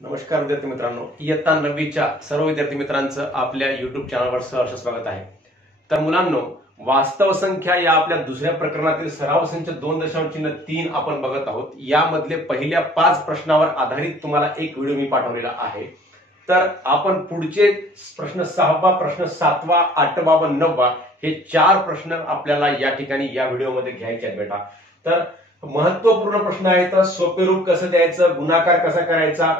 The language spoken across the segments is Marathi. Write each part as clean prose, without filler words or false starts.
नमस्कार विद्यार्थी मित्रांनो, इयत्ता 9वीच्या सर्व विद्यार्थी मित्रांचं आपल्या युट्यूब चॅनलवर सहर्ष स्वागत आहे। तर मुलांनो, वास्तव संख्या या आपल्या दुसऱ्या प्रकरणातील सराव संच 2.3 आपण बघत आहोत। यामधले पहिल्या 5 प्रश्नावर आधारित तुम्हाला एक व्हिडिओ मी पाठवलेला आहे। तर आपण पुढचे प्रश्न 6वा, प्रश्न 7वा, 8वा व 9वा हे 4 प्रश्न आपल्याला या ठिकाणी या व्हिडिओमध्ये घ्यायचे आहेत बेटा। तर महत्त्वपूर्ण प्रश्न आहे। तर सोपे रूप कसं द्यायचं, गुणाकार कसा करायचा,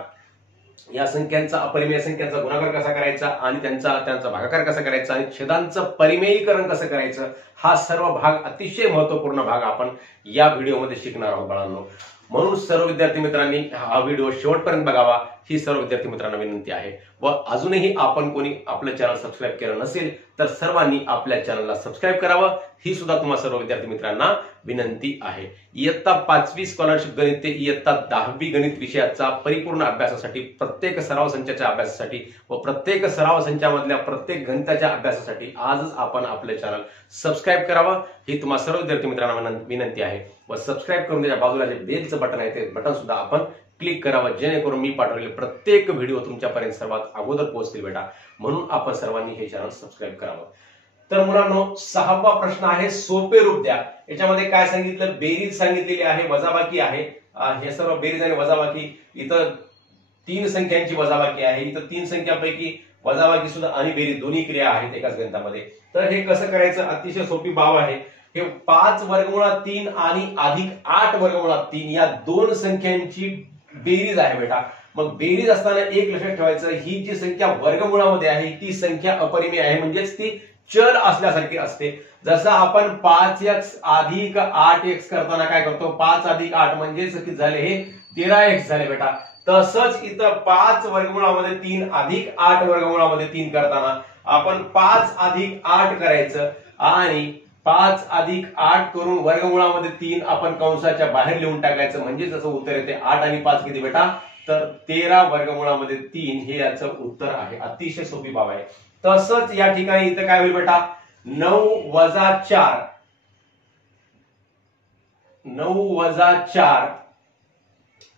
या संख्यांचा अपरिमेय संख्यांचा गुणाकार कसा करायचा आणि त्यांचा भागाकार कसा करायचा आणि छेदांचं परिमेयीकरण कसं करायचं, हा सर्व भाग अतिशय महत्त्वपूर्ण भाग आपण या व्हिडिओमध्ये शिकणार आहोत बाळांनो। म्हणून सर्व विद्यार्थी मित्रांनी हा व्हिडिओ शेवटपर्यंत बघावा ही सर्व विद्यार्थी मित्रांना विनंती आहे। व अजूनही आपण कोणी आपलं चॅनल सबस्क्राइब केलं नसेल तर सर्वांनी आपल्या चॅनलला सबस्क्राइब करावं ही सुद्धा तुम्हा सर्व विद्यार्थी मित्रांना विनंती आहे। इयत्ता 5वी स्कॉलरशिप गणित ते इयत्ता 10वी गणित विषयाचा परिपूर्ण अभ्यासासाठी, प्रत्येक सराव संचाच्या अभ्यासासाठी व प्रत्येक सराव संचामधल्या प्रत्येक गणिताच्या अभ्यासासाठी आजच आपण आपले चॅनल सबस्क्राइब करावं ही तुम्हा सर्व विद्यार्थी मित्रांना विनंती आहे। व सबस्क्राइब करून त्याच्या बाजूला जे बेलचं बटन आहे ते बटन सुद्धा आपण क्लिक करावं, जेणेकरून मी पाठवलेले प्रत्येक व्हिडिओ तुमच्यापर्यंत सर्वात अगोदर पोहोचतील बेटा। म्हणून आपण सर्वांनी हे चॅनल सबस्क्राइब करावं। तर मुलांनो, 6वा प्रश्न आहे सोपे रूप द्या। याच्यामध्ये काय सांगितलं, बेरीज सांगितलेली आहे, वजाबाकी आहे। हे सर्व बेरीज आणि वजाबाकी, इथं 3 संख्यांची वजाबाकी आहे, इथं 3 संख्यापैकी वजाबाकी सुद्धा आणि बेरीज दोन्ही क्रिया आहेत एकाच गणितामध्ये। तर हे कसं करायचं, अतिशय सोपी बाब आहे। हे 5 वर्गमुळात 3 आणि अधिक 8 वर्गमुळात 3 या 2 संख्यांची बेरीज आहे बेटा। मग बेरीज असताना एक लक्षात ठेवायचं, ही जी संख्या वर्गमुळामध्ये आहे ती संख्या अपरिमेय आहे, म्हणजेच ती चल असल्यासारखी असते। जसं आपण 5x अधिक 8x करताना काय करतो, 5 अधिक 8 म्हणजेच किती झाले, हे 13x झाले बेटा। तसंच इथं 5 वर्गमुळामध्ये 3 अधिक 8 वर्गमुळामध्ये 3 करताना आपण 5 अधिक 8 करायचं आणि 5 अधिक 8 करून वर्गमुळामध्ये 3 आपण कंसाच्या बाहेर लिहून टाकायचं, म्हणजे जसं उत्तर येते 8 आणि 5 किती बेटा, तर 13 वर्गमुळामध्ये 3 हे याचं उत्तर आहे। अतिशय सोपी बाब आहे। तसंच या ठिकाणी इथं काय होईल बेटा, 9 वजा 4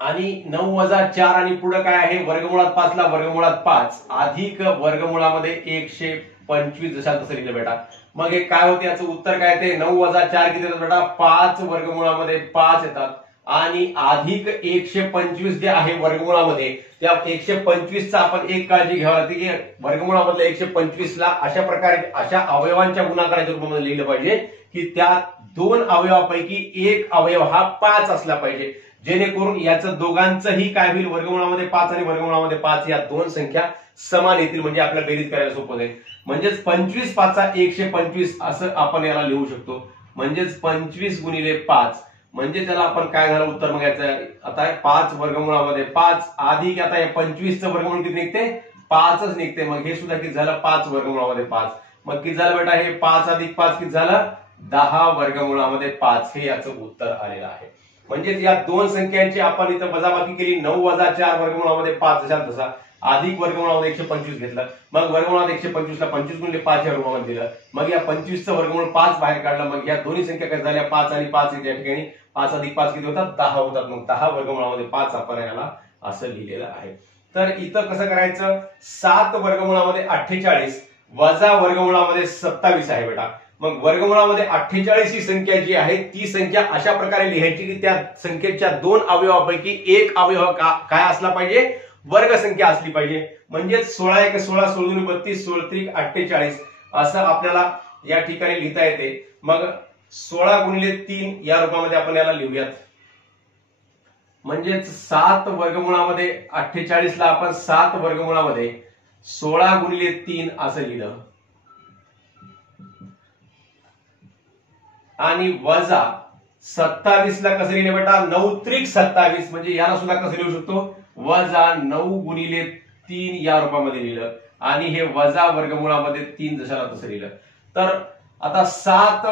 आणि 9 वजा 4 आणि पुढे काय आहे, वर्गमुळात 5 ला वर्गमुळात 5 अधिक वर्गमुळामध्ये 125 जसं तसं लिहिलं बेटा। मग हे काय होते, याचं उत्तर काय येते, 9 वजा 4 किती येतात बेटा, 5 वर्गमुळामध्ये 5 येतात आणि अधिक 125 जे आहे वर्गमुळामध्ये, त्या 125चा आपण एक काळजी घ्यावी लागते की वर्गमुळामधल्या 125 ला अशा प्रकारे अशा अवयवांच्या गुणाकाराच्या रूपामध्ये लिहिलं पाहिजे की त्या 2 अवयवापैकी एक अवयव हा 5 असला पाहिजे, जेणेकरून याचं दोघांचंही काय होईल, वर्गमुळामध्ये 5 आणि वर्गमुळामध्ये 5 या 2 संख्या समान येतील, म्हणजे आपल्याला बेरीज करायला सोपं जाईल। म्हणजेच 25 5 125 असं आपण याला लिहू शकतो। म्हणजेच 25 गुणिले 5 म्हणजे त्याला आपण काय झालं उत्तर मग याचं, आता 5 वर्गमुळामध्ये 5 अधिक आता या 25चं वर्गमूळ किती निघते, 5च निघते। मग हे सुद्धा किती झालं, 5 वर्गमुळामध्ये 5। मग किती झालं बेटा, हे 5 अधिक 5 किती झालं, 10 वर्गमुळामध्ये 5 हे याचं उत्तर आलेलं आहे। म्हणजे या 2 संख्यांची आपण इथं वजाबाकी केली, 9 वजा 4 वर्गमुळामध्ये 5 जसा तसा, अधिक वर्गमुळामध्ये 125 घेतलं, मग वर्गमुळात 125 ला 25 गुणिले 5 या रूपामध्ये दिलं, मग या 25चं वर्गमूळ 5 बाहेर काढलं, मग या दोन्ही संख्या काय झाल्या, 5 आणि 5 या ठिकाणी 5 अधिक 5 किती होतात, 10 होतात। मग 10 वर्गमुळामध्ये 5 आपण याला असं लिहिलेलं आहे। तर इथं कसं करायचं, 7 वर्गमुळामध्ये 48 वजा वर्गमुळामध्ये 27 आहे बेटा। मग वर्गमुळामध्ये 48 ही संख्या जी आहे ती संख्या अशा प्रकारे लिहायची की त्या संख्येच्या 2 अवयवापैकी एक अवयव काय असला पाहिजे, वर्ग संख्या असली पाहिजे। म्हणजे 16 1 16 16 2 32 16 3 48 असं आपल्याला या ठिकाणी लिहिता येते। मग 16 गुणिले 3 या रूपामध्ये आपण याला लिहूयात, म्हणजे 7 वर्गमुळामध्ये 48 ला आपण 7 वर्गमुळामध्ये 16 गुणिले 3 असं लिहिलं आणि वजा 27 ला कसं लिहिलं बेटा, 9 त्रिक 27, म्हणजे याला सुद्धा कसं लिहू शकतो, वजा 9 गुणिले 3 या रूपामध्ये लिहिलं आणि हे वजा वर्गमुळामध्ये 3 जशाला तसं लिहिलं। तर आता 7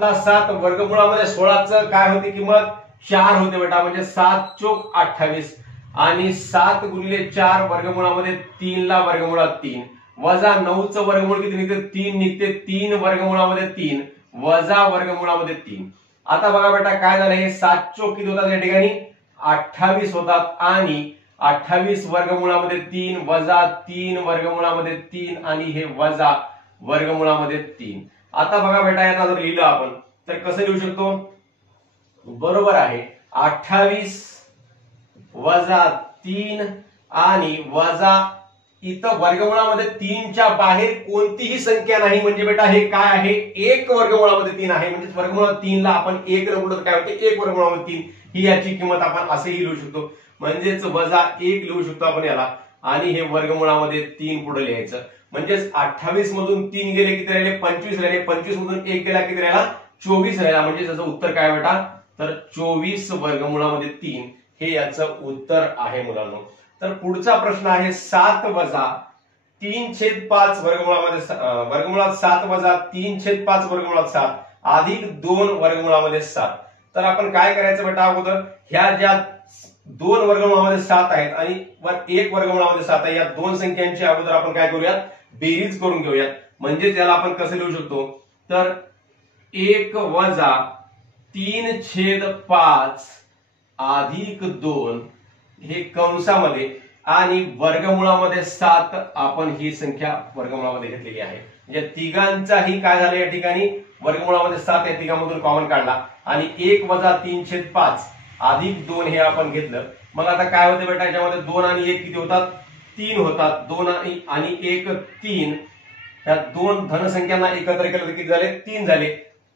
ला 7 वर्गमुळामध्ये 16चं काय होते किंमत, 4 होते बेटा, म्हणजे 7 चोक 28 आणि 7 गुणिले 4 वर्गमुळामध्ये 3 ला वर्गमुळात 3 वजा 9चं वर्गमूळ किती निघते, 3 निघते, 3 वर्गमुळामध्ये 3 वजा वर्गमुळामध्ये 3। आता बघा बेटा काय झालं, हे 7 चोक किती होतात या ठिकाणी, 28 होतात आणि 28 वर्गमुळामध्ये 3 वजा 3 वर्गमुळामध्ये 3 आणि हे वजा वर्गमुळामध्ये 3। आता बघा बेटा याला जर लिहिलं आपण तर कसं लिहू शकतो? बरोबर आहे 28 वजा 3 आणि वजा इथं वर्गमुळामध्ये 3 च्या बाहेर कोणतीही संख्या नाही म्हणजे बेटा हे काय आहे? 1 वर्गमुळामध्ये 3 आहे म्हणजे वर्गमुळात 3 ला आपण 1 ने गुणलं तर काय होते? 1 वर्गमुळामध्ये 3 ही याची किंमत आपण असेही लिहू शकतो म्हणजेच वजा 1 लिहू शकतो आपण याला आणि हे वर्गमुळामध्ये 3 पुढे लिहायचं म्हणजेच 28 मधून 3 गेले किती राहिले? 25 राहिले। 25 मधून 1 गेला किती राहिला? 24 राहिला म्हणजे त्याचं उत्तर काय बेटा? तर 24 वर्गमुळामध्ये 3 हे याचं उत्तर आहे मुलांनो। तर पुढचा प्रश्न आहे 7 वजा 3/5 वर्गमुळात 7 वजा 3/5 वर्गमुळात 7 अधिक 2 वर्गमुळामध्ये 7। तर आपण काय करायचं बेटा? अगोदर ह्या ज्या 2 वर्गमुळामध्ये 7 आहेत आणि 1 वर्गमुळामध्ये 7 आहे या दोन संख्यांची अगोदर आपण काय करूयात? बेरीज करून घेऊयात म्हणजे त्याला आपण कसं लिहू शकतो? तर 1 वजा 3/5 अधिक 2 हे कंसामध्ये आणि वर्गमुळामध्ये 7 आपण ही संख्या वर्गमुळामध्ये घेतलेली आहे म्हणजे तिघांचाही काय झालं या ठिकाणी? वर्गमुळामध्ये 7 या तिघांमधून कॉमन काढला आणि 1 वजा 3/5 अधिक 2 हे आपण घेतलं। मग आता काय होते बेटा याच्यामध्ये? 2 आणि 1 किती होतात? 3 होतात। 2 आणि 1 3 या दोन धनसंख्यांना एकत्र केलं तर किती झाले? 3 झाले।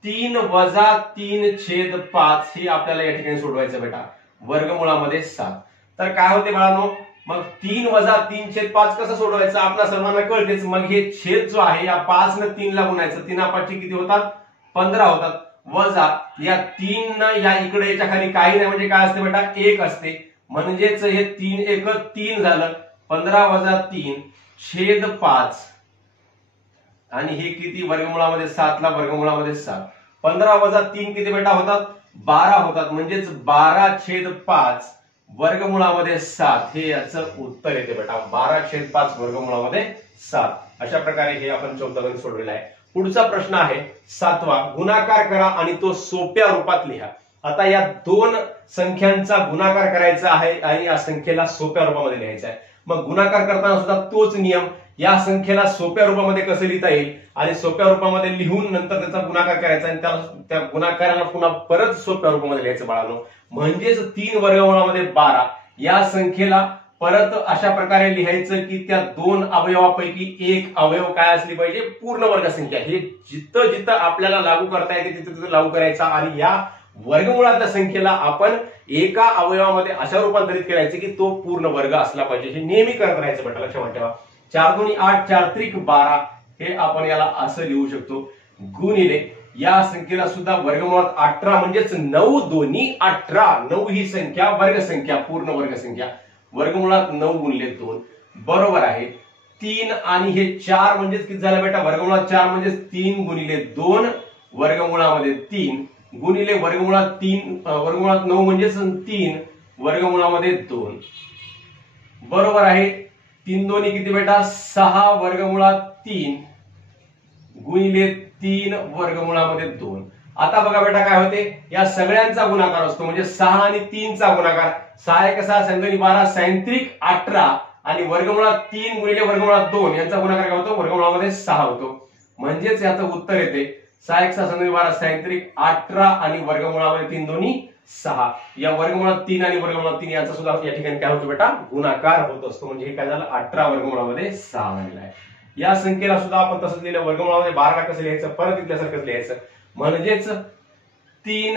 3 वजा 3/5 हे आपल्याला या ठिकाणी सोडवायचं बेटा वर्गमुळामध्ये 7। तर काय होते बाळांनो? मग 3 वजा 3/5 कसं सोडवायचं आपल्या सर्वांना कळतेच। मग हे छेद जो आहे या 5 ने 3 ला गुणायचं 3/5 किती होतात? 15 होतात वजा या 3 न या इकडे याच्या खाली काही नाही म्हणजे काय असते बेटा? 1 असते म्हणजेच हे 3 1 3 झालं। 15 वजा 3 छेद 5 आणि हे किती? वर्गमुळामध्ये 7 ला वर्गमुळामध्ये 7। 15 वजा 3 किती बेटा होतात? 12 होतात म्हणजेच 12/5 वर्गमुळामध्ये 7 हे याचं उत्तर येते बेटा 12/5 वर्गमुळामध्ये 7। अशा प्रकारे हे आपण 14 गणित सोडवलेलं आहे। पुढचा प्रश्न आहे 7वा गुणाकार करा आणि तो सोप्या रूपात लिहा। आता या दोन संख्यांचा गुणाकार करायचा आहे आणि या संख्येला सोप्या रूपामध्ये लिहायचा आहे। मग गुणाकार करताना सुद्धा तोच नियम या संख्येला सोप्या रूपामध्ये कसं लिहिता येईल आणि सोप्या रूपामध्ये लिहून नंतर त्याचा गुणाकार करायचा आणि त्या गुणाकाराला पुन्हा परत सोप्या रूपामध्ये लिहायचं बाळांनो म्हणजेच 3 वर्गमुळामध्ये 12 या संख्येला परत अशा प्रकारे लिहायचं की त्या दोन अवयवापैकी एक अवयव काय असली पाहिजे? पूर्ण वर्ग संख्या। हे जिथं जिथं आपल्याला लागू करता येते तिथं तिथं लागू करायचा आणि या वर्गमुळातल्या संख्येला आपण एका अवयवामध्ये अशा रूपांतरित करायचं की तो पूर्ण वर्ग असला पाहिजे। हे नेहमी करत राहायचं बेटा लक्षात ठेवा। 4 दूनी 8 4 त्रिक 12 हे आपण याला असं लिहू शकतो गुणिले या संख्येला सुद्धा वर्गमुळात 18 म्हणजेच 9 दोन्ही 18 9 ही संख्या वर्ग संख्या पूर्ण वर्ग संख्या वर्गमुळात 9 गुणिले 2 बरोबर आहे 3 आणि हे 4 म्हणजेच किती झालं बेटा? वर्गमुळात 4 म्हणजेच 3 गुणिले 2 वर्गमुळामध्ये 3 गुणिले वर्गमुळात 3 वर्गमुळात 9 म्हणजेच 3 वर्गमुळामध्ये 2 बरोबर आहे। 3 दोन्ही किती बेटा? 6 वर्गमुळात 3 गुणिले 3 वर्गमुळामध्ये 2। आता बघा बेटा काय होते? या सगळ्यांचा गुणाकार असतो म्हणजे 6 आणि 3 चा गुणाकार 6 1 6 संगणी 12 6 18 आणि वर्गमुळात 3 गुणिले वर्गमुळात 2 यांचा गुणाकार काय होतो? वर्गमुळामध्ये 6 होतो म्हणजेच याचं उत्तर येते 6 1 6 संगणी 12 6 18 आणि वर्गमुळामध्ये 3 दोन्ही 6 या वर्गमुळात 3 आणि वर्गमुळात 3 यांचा सुद्धा या ठिकाणी काय होतो बेटा? गुणाकार होत असतो म्हणजे हे काय झालं 18 वर्गमुळामध्ये 6 झालेलं आहे। या संख्येला सुद्धा आपण तसंच लिहिलं वर्गमुळामध्ये 12 कसं लिहायचं? परत इथल्यासारखंच लिहायचं म्हणजेच 3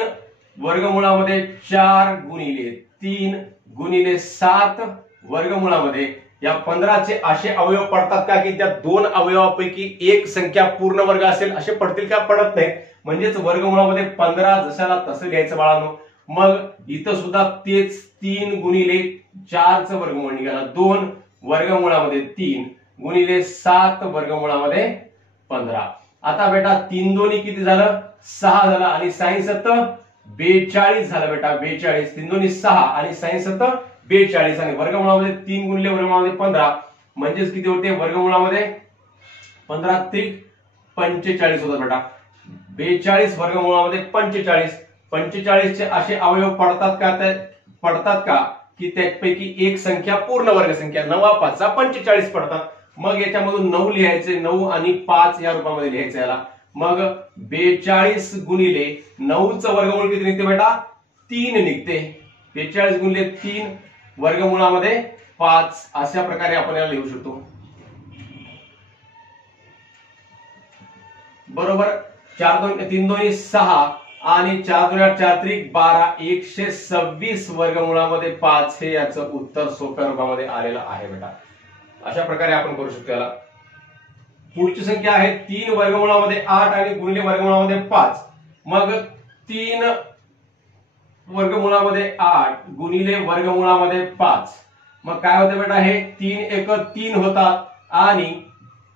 वर्गमुळामध्ये 4 गुणिले 3 गुणिले 7 वर्गमुळामध्ये या 15 चे असे अवयव पडतात का की त्या दोन अवयवापैकी एक संख्या पूर्ण वर्ग असेल असे पडतील का? पडत नाही म्हणजेच वर्गमुळामध्ये 15 जशाला तसं लिहायचं बाळांनो। मग इथं सुद्धा तेच 3 गुणिले 4 चं वर्गमूळ निघाला 2 वर्गमुळामध्ये 3 गुणिले 7 वर्गमुळामध्ये 15। आता बेटा 3 दोन्ही किती झालं? 6 झालं आणि sin 7 42 झालं बेटा 42 3 दोन्ही 6 आणि sin 7 42 आणि वर्गमुळामध्ये 3 गुणिले वर्गमुळामध्ये 15 म्हणजेच किती होते? वर्गमुळामध्ये 15 त्रिक 45 होतात बेटा 42 वर्गमुळामध्ये 45 45 चे असे अवयव पडतात का? की त्यापैकी एक संख्या पूर्ण वर्ग संख्या, 9 5 45 पडतात. मग याच्यामधून 9 लिहायचे, 9 आणि 5 या रूपामध्ये लिहायचं याला. मग 42 गुणिले 9चं वर्गमूळ किती निघते बेटा? 3 निघते. 42 गुणिले 3 वर्गमूळामध्ये 5 अशा प्रकारे आपण याला लिहू शकतो. बरोबर. 3 दोन्ही 6 आणि 4 2 8 4 3 12 126 वर्गमूळामध्ये 5 हे याचं उत्तर सोप्या रूपामध्ये आलेलं आहे बेटा. अशा प्रकारे आपण करू शकतो याला. पुढची संख्या आहे 3 वर्गमूळामध्ये 8 आणि गुणिले वर्गमूळामध्ये 5. मग 3 वर्गमूळामध्ये 8 गुणिले वर्गमूळामध्ये 5. मग काय होते बेटा? हे 3 एक 3 होतात आणि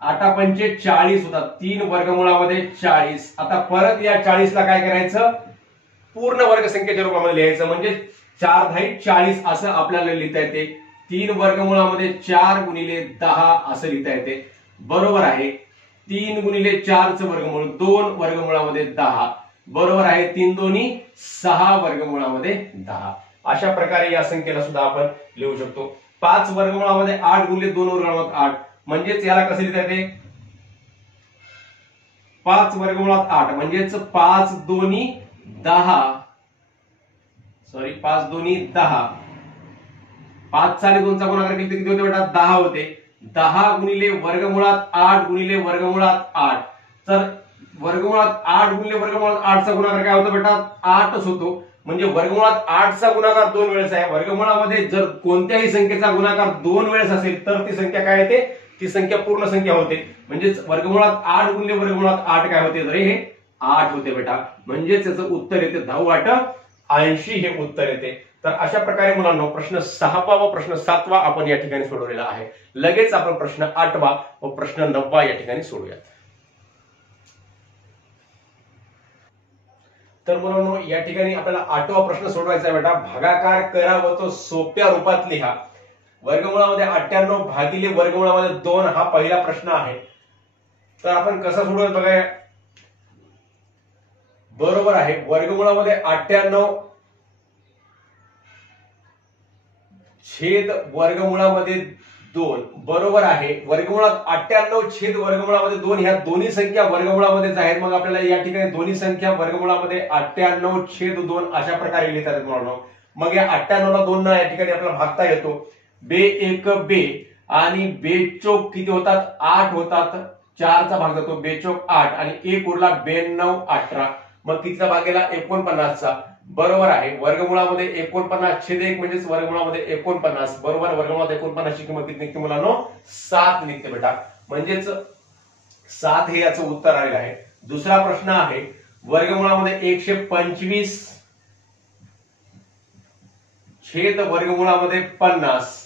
8 पंचे 40 होतात. 3 वर्गमूळामध्ये 40. आता परत या 40 ला काय करायचं? पूर्ण वर्ग संख्येच्या रूपामध्ये लिहायचं. म्हणजे 4 10 40 असं आपल्याला लिहिता येते. 3 वर्गमूळामध्ये 4 गुणिले 10 असं लिहिता येते. बरोबर आहे. 3 गुणिले 4चं वर्गमूळ 2 वर्गमूळामध्ये 10. बरोबर आहे. 3 दोन्ही 6 वर्गमूळामध्ये 10. अशा प्रकारे या संख्येला सुद्धा आपण लिहू शकतो. 5 वर्गमूळामध्ये 8 गुणिले 2 वर्गमूळामध्ये 8. म्हणजेच याला कसं लिहिता येते? 5 वर्गमूळात 8 म्हणजेच 5 दोन्ही 10. सॉरी 5 दोन्ही 10. 5 आणि 2चा गुणाकार केला किती होते बेटा? 10 होते. 10 गुणिले वर्गमूळात 8 गुणिले वर्गमूळात 8. तर वर्गमूळात 8 गुणिले वर्गमूळात 8चा गुणाकार काय होतो बेटा? 8च होतो. म्हणजे वर्गमूळात 8चा गुणाकार 2 वेळेस आहे. वर्गमूळामध्ये जर कोणत्याही संख्येचा गुणाकार 2 वेळेस असेल तर ती संख्या काय येते? ती संख्या पूर्ण संख्या होते. म्हणजेच वर्गमूळात 8 गुणिले वर्गमूळात 8 काय होते? तर हे 8 होते बेटा. म्हणजेच याचं उत्तर येते 10 वाट 80 हे उत्तर येते. तर अशा प्रकारे मुलांनो प्रश्न 6वा व प्रश्न 7वा आपण या ठिकाणी सोडवलेला आहे. लगेच आपण प्रश्न 8वा व प्रश्न 9वा या ठिकाणी सोडूयात. तर मुलांनो या ठिकाणी आपल्याला 8वा प्रश्न सोडवायचा आहे बेटा. भागाकार करा व तो सोप्या रूपात लिहा. वर्गमूळामध्ये 98 भागिले वर्गमूळामध्ये 2 हा पहिला प्रश्न आहे. तर आपण कसा सोडवायचा बघा. बरोबर आहे. वर्गमूळामध्ये 98 छेद वर्गमूळामध्ये 2. बरोबर आहे. वर्गमूळात 98 छेद वर्गमूळामध्ये 2 ह्या दोन्ही संख्या वर्गमूळामध्येच आहेत. मग आपल्याला या ठिकाणी दोन्ही संख्या वर्गमूळामध्ये 98 छेद 2 अशा प्रकारे लिहिता येतात. मग या 98 ला 2 या ठिकाणी आपल्याला भागता येतो. बे एक बे आणि बेचोक किती होतात? 8 होतात. 4चा भाग जातो. बेचोक 8 आणि 1 उरला 92 18. मग कितीचा भाग गेला? 49चा. बरोबर आहे. वर्गमूळामध्ये 49 छेद 1 म्हणजेच वर्गमूळामध्ये 49. बरोबर. वर्गमूळात 49 ची किंमत किती निघते मुलांनो? 7 निघते बेटा. म्हणजेच 7 हे याचं उत्तर आलेलं आहे. दुसरा प्रश्न आहे वर्गमूळामध्ये 125 छेद वर्गमूळामध्ये 50.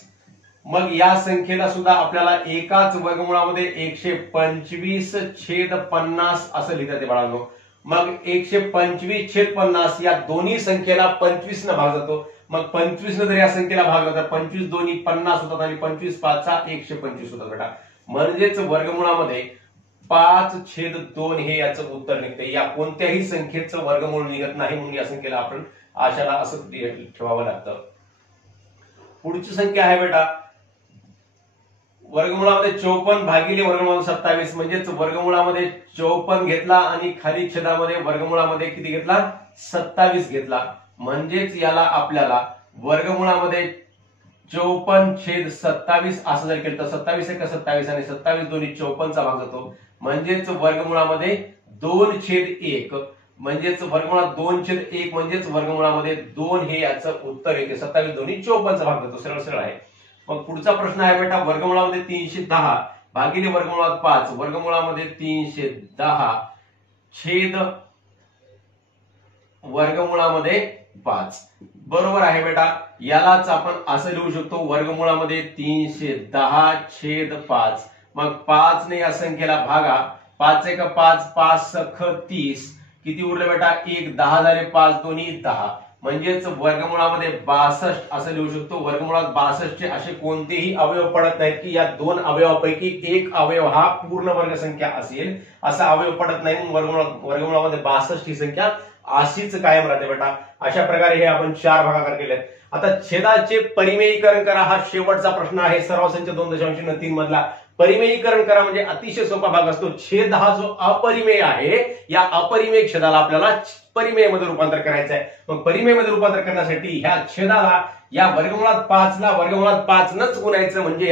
मग या संख्येला सुद्धा आपल्याला एकाच वर्गमूळामध्ये 125 छेद 50 असं लिहिता येते बाळांनो. मग 125 छेद 50 या दोन्ही संख्येला 25 न भाग जातो. मग 25 न जर या संख्येला भाग जातात 25 दोन्ही 50 होतात आणि 25 5 125 होतात बेटा. म्हणजेच वर्गमूळामध्ये 5 छेद 2 हे याचं उत्तर निघते. या कोणत्याही संख्येचं वर्गमूळ निघत नाही म्हणून या संख्येला आपण आशाला असं ठेवावं लागतं. पुढची संख्या आहे बेटा वर्गमूळामध्ये 54 भागिले वर्गमूळामध्ये 27. म्हणजेच वर्गमूळामध्ये 54 घेतला आणि खाली छेदामध्ये वर्गमूळामध्ये किती घेतला? 27 घेतला. म्हणजेच याला आपल्याला वर्गमूळामध्ये 54 छेद 27 असं जर केलं तर 27 एक 27 आणि 27 दोन्ही 54चा भाग जातो. म्हणजेच वर्गमूळामध्ये 2 छेद 1 म्हणजेच वर्गमूळात 2 छेद 1 म्हणजेच वर्गमूळामध्ये 2 हे याचं उत्तर येते. 27 दोन्ही 54चा भाग जातो. सरळ सरळ आहे. मग पुढचा प्रश्न आहे बेटा वर्गमूळामध्ये 310 भागिले वर्गमूळात 5. वर्गमूळामध्ये 310 छेद वर्गमूळामध्ये 5. बरोबर आहे बेटा. यालाच आपण असं लिहू शकतो वर्गमूळामध्ये 310 छेद 5. मग 5 ने या संख्येला भागा. 5 एक 5 5 सख 30. किती उरले बेटा? 1 10 झाले. 5 दोन्ही 10. म्हणजेच वर्गमूळामध्ये 62 असं लिहू शकतो. वर्गमूळात 62 चे असे कोणतेही अवयव पडत नाहीत की या दोन अवयवापैकी एक अवयव हा पूर्ण वर्ग संख्या असेल. असा अवयव पडत नाही. वर्गमूळामध्ये 62 ही संख्या अशीच कायम राहते बेटा. अशा प्रकारे हे आपण 4 भागाकार केलेत. आता छेदाचे परिमेयीकरण करा हा शेवटचा प्रश्न आहे सराव संच 2.3 मधला. परिमेयीकरण करा म्हणजे अतिशय सोपा भाग असतो. छेद हा जो अपरिमेय आहे या अपरिमेय छेदाला आपल्याला परिमेय मध्ये रूपांतर करायचं आहे. मग परिमेय मध्ये रूपांतर करण्यासाठी ह्या छेदाला या वर्गमुळात 5 ला वर्गमुळात 5 नच गुणायचं म्हणजे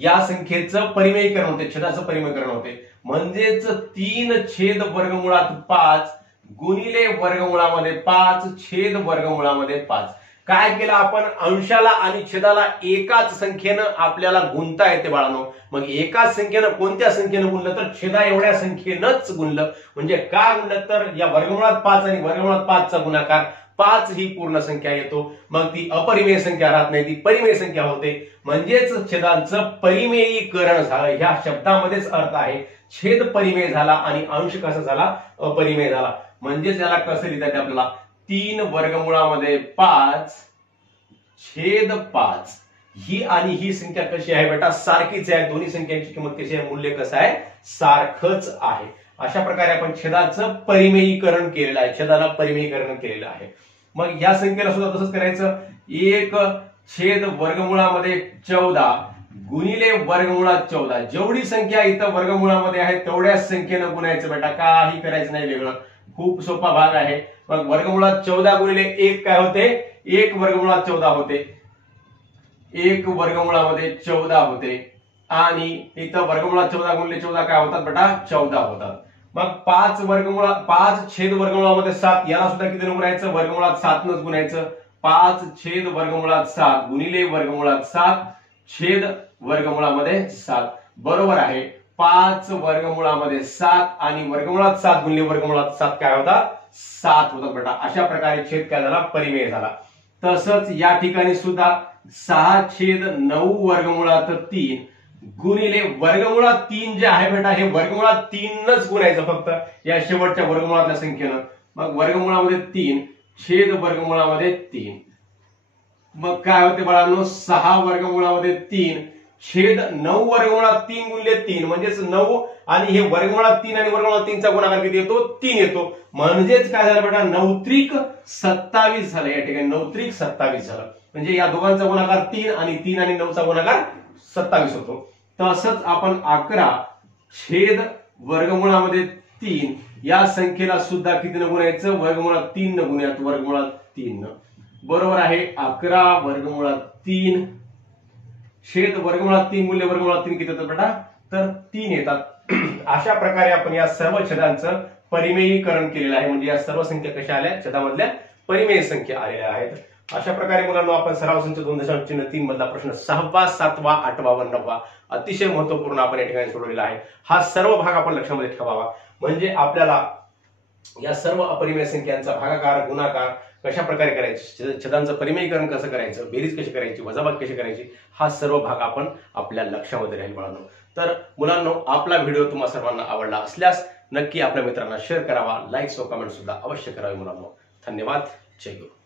या संख्येचं परिमेयीकरण होते, छेदाचं परिमेयीकरण होते. म्हणजेच 3 छेद वर्गमुळात 5 गुणिले वर्गमुळामध्ये 5 छेद वर्गमुळामध्ये 5. काय केलं आपण, अंशाला आणि छेदाला एकाच संख्येनं आपल्याला गुणता येते बाळांनो. मग एकाच संख्येनं कोणत्या संख्येनं गुणलं तर छेदा एवढ्या संख्येनंच गुणलं. म्हणजे काय गुणलं तर या वर्गमुळात 5 आणि वर्गमुळात 5 चा गुणाकार 5 ही पूर्ण संख्या येतो. मग ती अपरिमेय संख्या राहत नाही, ती परिमेय संख्या होते. म्हणजेच छेदांचं परिमेयीकरण झालं. ह्या शब्दामध्येच अर्थ आहे. छेद परिमेय झाला आणि अंश कसा झाला, अपरिमेय झाला. म्हणजेच याला कसं लिहिता येते आपल्याला, 3 वर्गमुळामध्ये 5 छेद 5. ही आणि ही संख्या कशी आहे बेटा, सारखीच आहे. दोन्ही संख्यांची किंमत कशी आहे, मूल्य कसं आहे, सारखंच आहे. अशा प्रकारे आपण छेदाचं परिमेयीकरण केलेलं आहे, छेदाला परिमेयीकरण केलेलं आहे. मग या संख्येला सुद्धा तसंच करायचं. 1 छेद वर्गमुळामध्ये 14 गुणिले वर्गमुळात 14. जेवढी संख्या इथं वर्गमुळामध्ये आहे तेवढ्याच संख्येनं गुणायचं बेटा, काही करायचं नाही वेगळं. खूप सोपा भाग आहे. मग वर्गमुळात 14 गुणिले 1 काय होते, 1 वर्गमुळात 14 होते. 1 वर्गमुळामध्ये 14 होते आणि इथं वर्गमुळात 14 गुणिले 14 काय होतात बेटा, 14 होतात. मग 5 छेद वर्गमुळामध्ये 7 याला सुद्धा किती गुणायचं, वर्गमुळात 7 नच गुणायचं. 5 छेद वर्गमुळात 7 गुणिले वर्गमुळात 7 छेद वर्गमुळामध्ये 7 बरोबर आहे. 5 वर्गमुळामध्ये 7 आणि वर्गमुळात 7 गुणिले वर्गमुळात 7 काय होता, 7 होतात बेटा. अशा प्रकारे छेद काय झाला, परिमेय झाला. तसंच या ठिकाणी सुद्धा 6 छेद 9 वर्गमुळात 3 गुणिले वर्गमुळात 3 जे आहे बेटा, हे वर्गमुळात 3 नच गुणायचं फक्त या शेवटच्या वर्गमुळातल्या संख्येनं. मग वर्गमुळामध्ये 3 छेद वर्गमुळामध्ये 3. मग काय होते बाळांनो, 6 वर्गमुळामध्ये 3 छेद 9 वर्गमुळात 3 गुणिले 3 म्हणजेच 9 आणि हे वर्गमुळात 3 आणि वर्गमुळात 3 चा गुणाकार किती येतो, 3 येतो. म्हणजेच काय झालं बेटा, 9 त्रिक 27 झालं. या ठिकाणी 9 त्रिक 27 झालं. म्हणजे या दोघांचा गुणाकार 3 आणि 3 आणि 9 चा गुणाकार 27 होतो. तसंच आपण 11 छेद वर्गमुळामध्ये 3 या संख्येला सुद्धा किती न गुणायचं, वर्गमुळात 3 न गुणूयात, वर्गमुळात 3 न. बरोबर आहे. 11 वर्गमुळात 3 छेद वर्गमुळात 3 गुणिले वर्गमुळात 3 किती येतात बेटा, तर 3 येतात. अशा प्रकारे आपण या सर्व छेदांचं परिमेयीकरण केलेलं आहे. म्हणजे या सर्व संख्या कशा आल्या, छेदामधल्या परिमेय संख्या आलेल्या आहेत. अशा प्रकारे मुलांना आपण सराव संच 2.3 मधला प्रश्न 6वा, 7वा, 8वा व 9वा अतिशय महत्वपूर्ण आपण या ठिकाणी सोडवलेला आहे. हा सर्व भाग आपण लक्षामध्ये ठेवावा. म्हणजे आपल्याला या सर्व अपरिमेय संख्यांचा भागाकार, गुणाकार कशा प्रकारे करायचे, छेदांचं परिमेयीकरण कसं करायचं, बेरीज कशी करायची, वजाबाकी कशी करायची, हा सर्व भाग आपण आपल्या लक्षामध्ये राहील बाळांनो. तर मुलांनो, आपला व्हिडिओ तुम्हा सर्वांना आवडला असल्यास नक्की आपल्या मित्रांना शेअर करावा, लाईक्स व कमेंट सुद्धा अवश्य करावे मुलांनो. धन्यवाद. जय गुरु.